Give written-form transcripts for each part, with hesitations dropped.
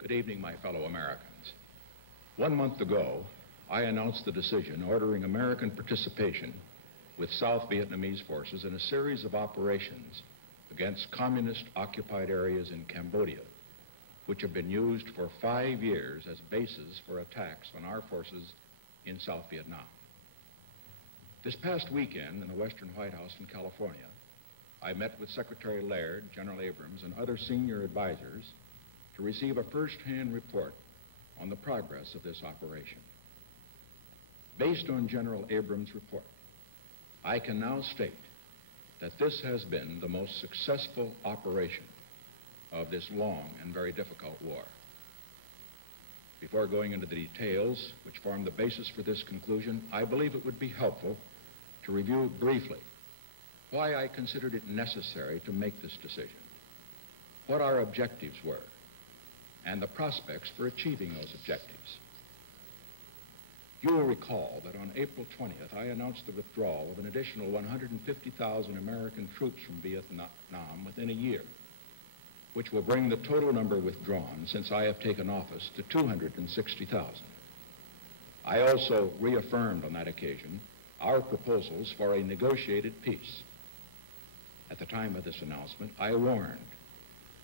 Good evening, my fellow Americans. 1 month ago, I announced the decision ordering American participation with South Vietnamese forces in a series of operations against communist-occupied areas in Cambodia, which have been used for 5 years as bases for attacks on our forces in South Vietnam. This past weekend in the Western White House in California, I met with Secretary Laird, General Abrams, and other senior advisors to receive a first-hand report on the progress of this operation. Based on General Abrams' report, I can now state that this has been the most successful operation of this long and very difficult war. Before going into the details which form the basis for this conclusion, I believe it would be helpful to review briefly why I considered it necessary to make this decision, what our objectives were, and the prospects for achieving those objectives. You will recall that on April 20th, I announced the withdrawal of an additional 150,000 American troops from Vietnam within a year, which will bring the total number withdrawn since I have taken office to 260,000. I also reaffirmed on that occasion our proposals for a negotiated peace. At the time of this announcement, I warned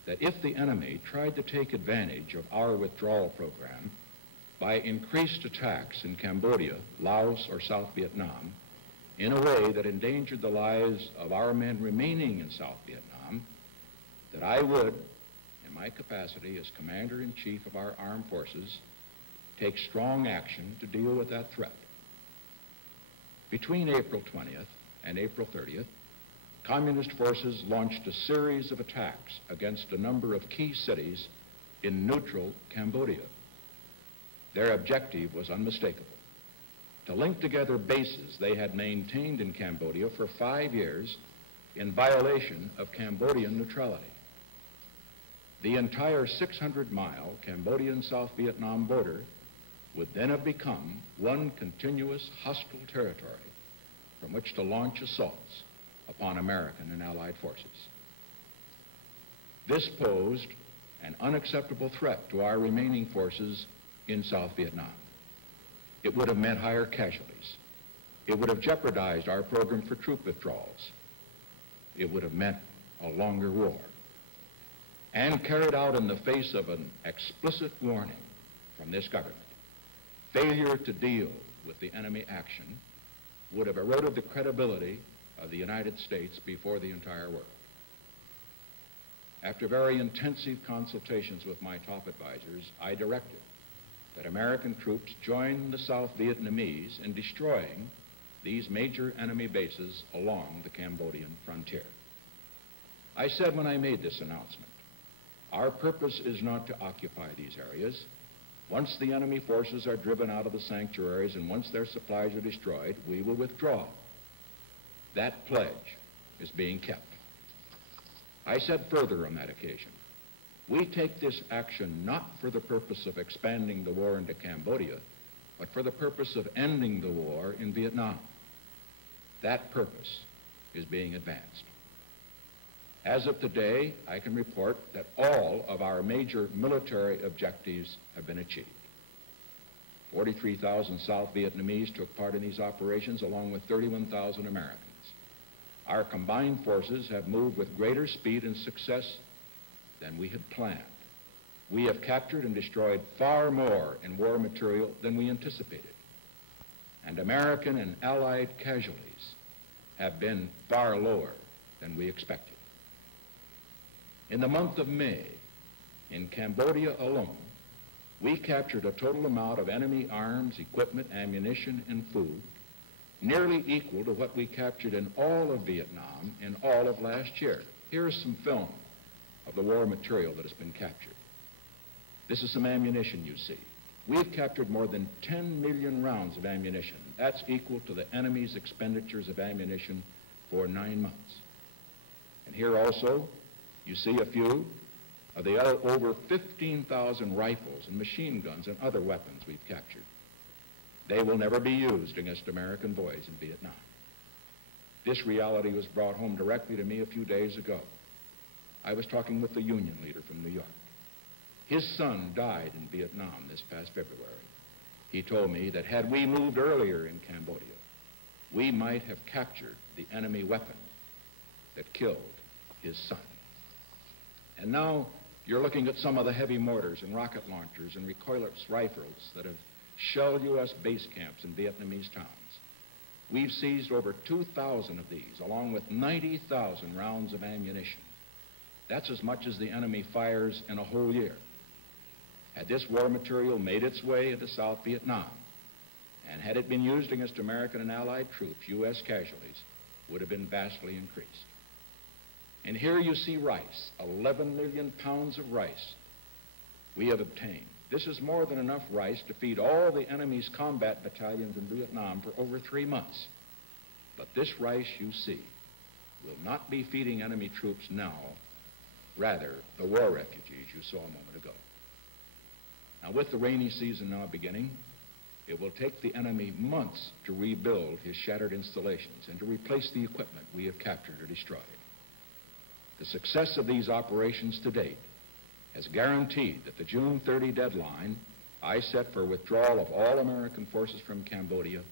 that if the enemy tried to take advantage of our withdrawal program by increased attacks in Cambodia, Laos, or South Vietnam in a way that endangered the lives of our men remaining in South Vietnam, that I would, in my capacity as Commander-in-Chief of our armed forces, take strong action to deal with that threat. Between April 20th and April 30th, Communist forces launched a series of attacks against a number of key cities in neutral Cambodia. Their objective was unmistakable: to link together bases they had maintained in Cambodia for 5 years in violation of Cambodian neutrality. The entire 600-mile Cambodian-South Vietnam border would then have become one continuous hostile territory from which to launch assaults upon American and Allied forces. This posed an unacceptable threat to our remaining forces in South Vietnam. It would have meant higher casualties. It would have jeopardized our program for troop withdrawals. It would have meant a longer war. And carried out in the face of an explicit warning from this government, failure to deal with the enemy action would have eroded the credibility of the United States before the entire world. After very intensive consultations with my top advisors, I directed that American troops join the South Vietnamese in destroying these major enemy bases along the Cambodian frontier. I said when I made this announcement, our purpose is not to occupy these areas. Once the enemy forces are driven out of the sanctuaries and once their supplies are destroyed, we will withdraw. That pledge is being kept. I said further on that occasion, we take this action not for the purpose of expanding the war into Cambodia, but for the purpose of ending the war in Vietnam. That purpose is being advanced. As of today, I can report that all of our major military objectives have been achieved. 43,000 South Vietnamese took part in these operations, along with 31,000 Americans. Our combined forces have moved with greater speed and success than we had planned. We have captured and destroyed far more in war material than we anticipated. And American and Allied casualties have been far lower than we expected. In the month of May, in Cambodia alone, we captured a total amount of enemy arms, equipment, ammunition, and food nearly equal to what we captured in all of Vietnam in all of last year. Here's some film of the war material that has been captured. This is some ammunition you see. We've captured more than 10 million rounds of ammunition. That's equal to the enemy's expenditures of ammunition for 9 months. And here also, you see a few of the other over 15,000 rifles and machine guns and other weapons we've captured. They will never be used against American boys in Vietnam. This reality was brought home directly to me a few days ago. I was talking with the Union leader from New York. His son died in Vietnam this past February. He told me that had we moved earlier in Cambodia, we might have captured the enemy weapon that killed his son. And now you're looking at some of the heavy mortars and rocket launchers and recoilless rifles that have shelled U.S. base camps in Vietnamese towns. We've seized over 2,000 of these, along with 90,000 rounds of ammunition. That's as much as the enemy fires in a whole year. Had this war material made its way into South Vietnam, and had it been used against American and Allied troops, U.S. casualties would have been vastly increased. And here you see rice, 11 million pounds of rice we have obtained. This is more than enough rice to feed all the enemy's combat battalions in Vietnam for over 3 months. But this rice you see will not be feeding enemy troops now, rather the war refugees you saw a moment ago. Now, with the rainy season now beginning, it will take the enemy months to rebuild his shattered installations and to replace the equipment we have captured or destroyed. The success of these operations to date has guaranteed that the June 30 deadline I set for withdrawal of all American forces from Cambodia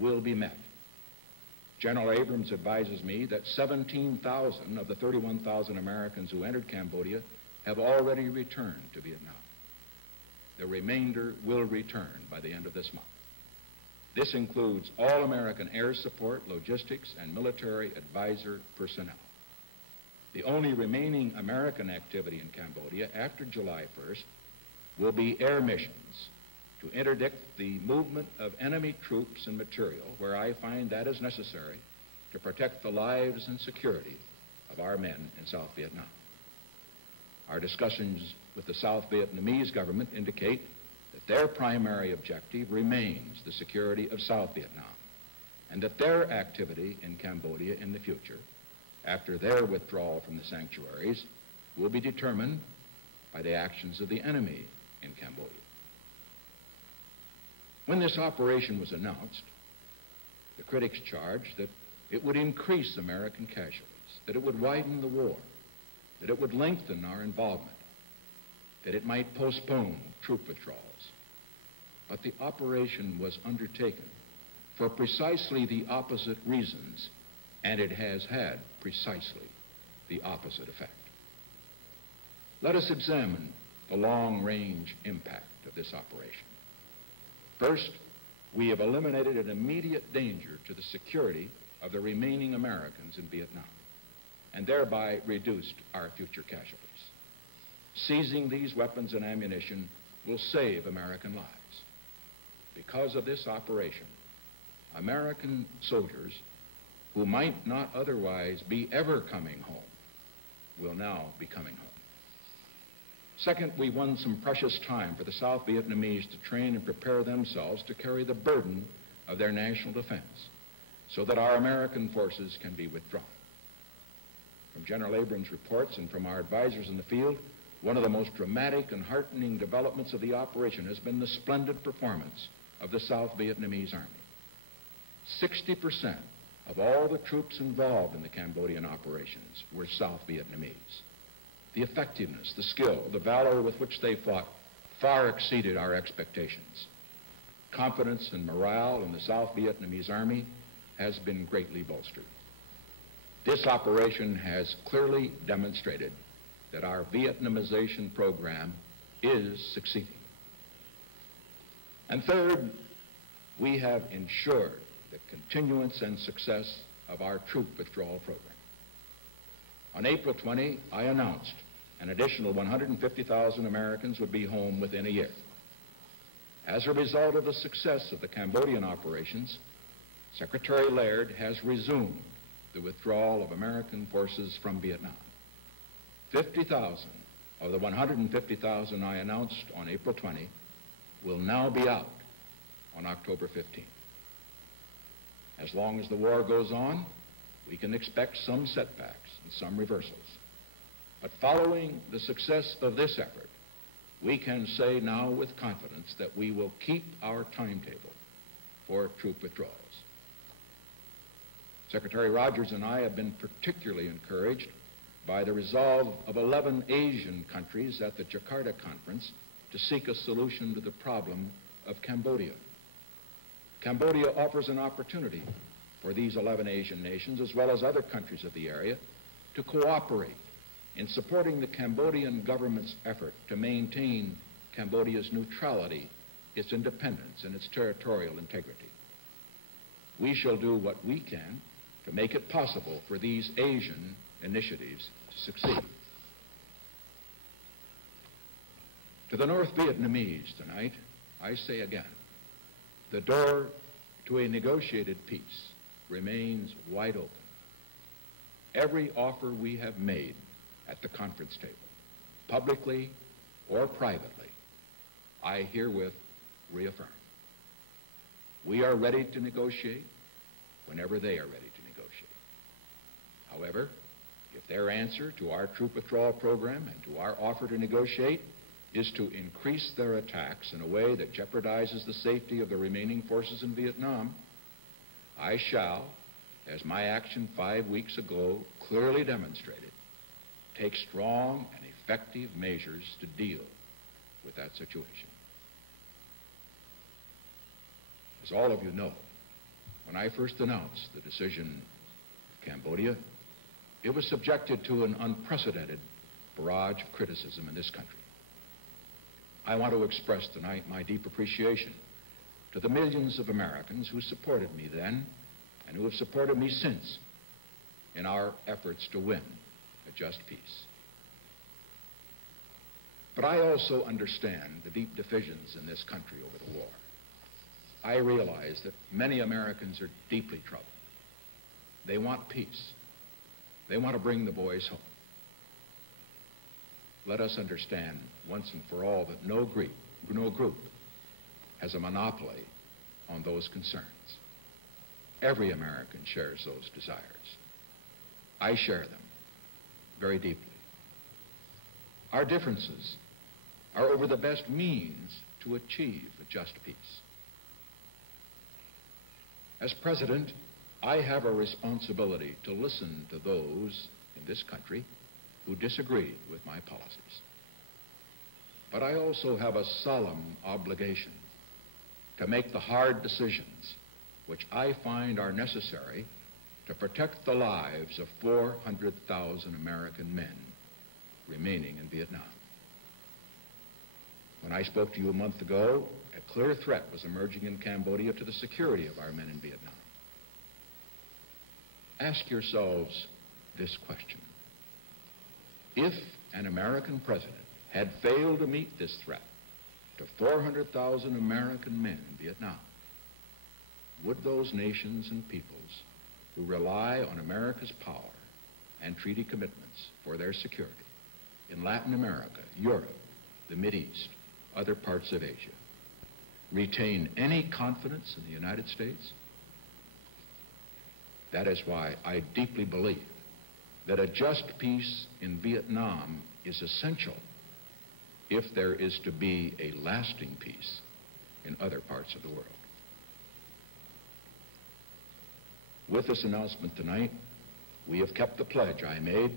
will be met. General Abrams advises me that 17,000 of the 31,000 Americans who entered Cambodia have already returned to Vietnam. The remainder will return by the end of this month. This includes all American air support, logistics, and military advisor personnel. The only remaining American activity in Cambodia after July 1st will be air missions to interdict the movement of enemy troops and material where I find that is necessary to protect the lives and security of our men in South Vietnam. Our discussions with the South Vietnamese government indicate that their primary objective remains the security of South Vietnam, and that their activity in Cambodia in the future, after their withdrawal from the sanctuaries, will be determined by the actions of the enemy in Cambodia. When this operation was announced, the critics charged that it would increase American casualties, that it would widen the war, that it would lengthen our involvement, that it might postpone troop withdrawals. But the operation was undertaken for precisely the opposite reasons, and it has had precisely the opposite effect. Let us examine the long-range impact of this operation. First, we have eliminated an immediate danger to the security of the remaining Americans in Vietnam, and thereby reduced our future casualties. Seizing these weapons and ammunition will save American lives. Because of this operation, American soldiers who might not otherwise be ever coming home will now be coming home. Second, we won some precious time for the South Vietnamese to train and prepare themselves to carry the burden of their national defense so that our American forces can be withdrawn. From General Abrams' reports and from our advisors in the field, one of the most dramatic and heartening developments of the operation has been the splendid performance of the South Vietnamese Army. 60% of all the troops involved in the Cambodian operations were South Vietnamese. The effectiveness, the skill, the valor with which they fought far exceeded our expectations. Confidence and morale in the South Vietnamese Army has been greatly bolstered. This operation has clearly demonstrated that our Vietnamization program is succeeding. And third, we have ensured the continuance and success of our troop withdrawal program. On April 20, I announced an additional 150,000 Americans would be home within a year. As a result of the success of the Cambodian operations, Secretary Laird has resumed the withdrawal of American forces from Vietnam. 50,000 of the 150,000 I announced on April 20 will now be out on October 15. As long as the war goes on, we can expect some setbacks and some reversals. But following the success of this effort, we can say now with confidence that we will keep our timetable for troop withdrawals. Secretary Rogers and I have been particularly encouraged by the resolve of 11 Asian countries at the Jakarta Conference to seek a solution to the problem of Cambodia. Cambodia offers an opportunity for these 11 Asian nations, as well as other countries of the area, to cooperate in supporting the Cambodian government's effort to maintain Cambodia's neutrality, its independence, and its territorial integrity. We shall do what we can to make it possible for these Asian initiatives to succeed. To the North Vietnamese tonight, I say again, the door to a negotiated peace remains wide open. Every offer we have made at the conference table, publicly or privately, I herewith reaffirm. We are ready to negotiate whenever they are ready to negotiate. However, if their answer to our troop withdrawal program and to our offer to negotiate is to increase their attacks in a way that jeopardizes the safety of the remaining forces in Vietnam, I shall, as my action 5 weeks ago clearly demonstrated, take strong and effective measures to deal with that situation. As all of you know, when I first announced the decision of Cambodia, it was subjected to an unprecedented barrage of criticism in this country. I want to express tonight my deep appreciation to the millions of Americans who supported me then and who have supported me since in our efforts to win a just peace. But I also understand the deep divisions in this country over the war. I realize that many Americans are deeply troubled. They want peace. They want to bring the boys home. Let us understand once and for all that no group has a monopoly on those concerns. Every American shares those desires. I share them very deeply. Our differences are over the best means to achieve a just peace. As president, I have a responsibility to listen to those in this country who disagree with my policies. But I also have a solemn obligation to make the hard decisions which I find are necessary to protect the lives of 400,000 American men remaining in Vietnam. When I spoke to you a month ago, a clear threat was emerging in Cambodia to the security of our men in Vietnam. Ask yourselves this question. If an American president had failed to meet this threat to 400,000 American men in Vietnam, would those nations and peoples who rely on America's power and treaty commitments for their security in Latin America, Europe, the Mideast, other parts of Asia, retain any confidence in the United States? That is why I deeply believe that a just peace in Vietnam is essential if there is to be a lasting peace in other parts of the world. With this announcement tonight, we have kept the pledge I made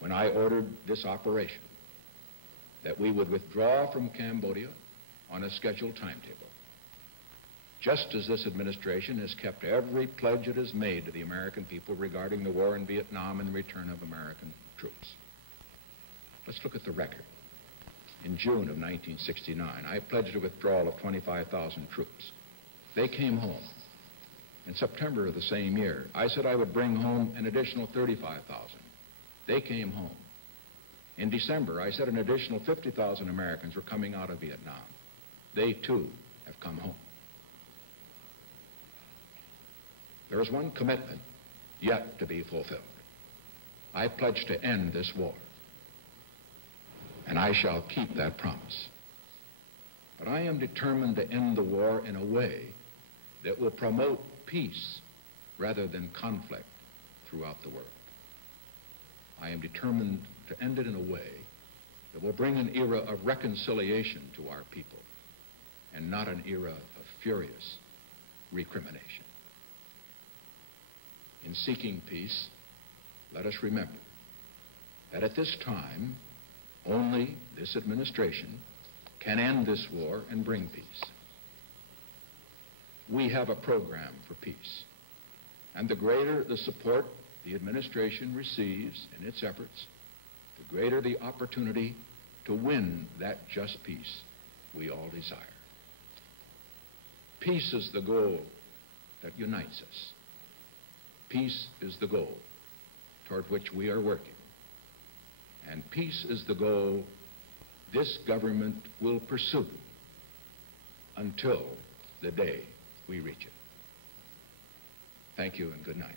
when I ordered this operation, that we would withdraw from Cambodia on a scheduled timetable, just as this administration has kept every pledge it has made to the American people regarding the war in Vietnam and the return of American troops. Let's look at the record. In June of 1969, I pledged a withdrawal of 25,000 troops. They came home. In September of the same year, I said I would bring home an additional 35,000. They came home. In December, I said an additional 50,000 Americans were coming out of Vietnam. They, too, have come home. There is one commitment yet to be fulfilled. I pledge to end this war, and I shall keep that promise. But I am determined to end the war in a way that will promote peace rather than conflict throughout the world. I am determined to end it in a way that will bring an era of reconciliation to our people and not an era of furious recrimination. In seeking peace, let us remember that at this time, only this administration can end this war and bring peace. We have a program for peace, and the greater the support the administration receives in its efforts, the greater the opportunity to win that just peace we all desire. Peace is the goal that unites us. Peace is the goal toward which we are working. And peace is the goal this government will pursue until the day we reach it. Thank you and good night.